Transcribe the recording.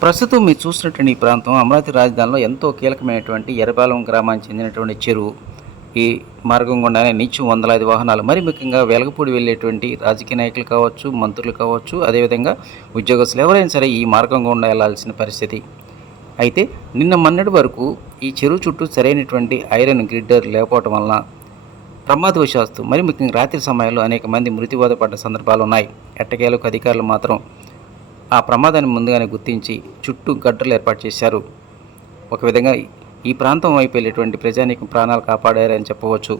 ప్రస్తుతం మీరు చూసినటువంటి ఈ ప్రాంతం అమరావతి రాజధానిలో ఎంతో కీలకమైనటువంటి ఎర్రపాలెం గ్రామానికి చెందినటువంటి చెరువు. ఈ మార్గం గుండానే నిత్యం వందలాది వాహనాలు, మరి ముఖ్యంగా వెలగపూడి వెళ్ళేటువంటి రాజకీయ నాయకులు కావచ్చు, మంత్రులు కావచ్చు, అదేవిధంగా ఉద్యోగస్తులు ఎవరైనా సరే ఈ మార్గం గుండా వెళ్లాల్సిన పరిస్థితి. అయితే నిన్న మొన్నటి వరకు ఈ చెరువు చుట్టూ సరైనటువంటి ఐరన్ గ్రిడ్డర్ లేకపోవటం వలన ప్రమాదవశాత్తు మరి ముఖ్యంగా రాత్రి సమయాల్లో అనేక మంది మృతివాద పడ్డ సందర్భాలు ఉన్నాయి. ఎట్టకేలకు అధికారులు మాత్రం ఆ ప్రమాదాన్ని ముందుగానే గుర్తించి చుట్టూ గడ్డలు ఏర్పాటు చేశారు. ఒక విధంగా ఈ ప్రాంతం వైపు వెళ్ళేటువంటి ప్రజానీకం ప్రాణాలు కాపాడారని చెప్పవచ్చు.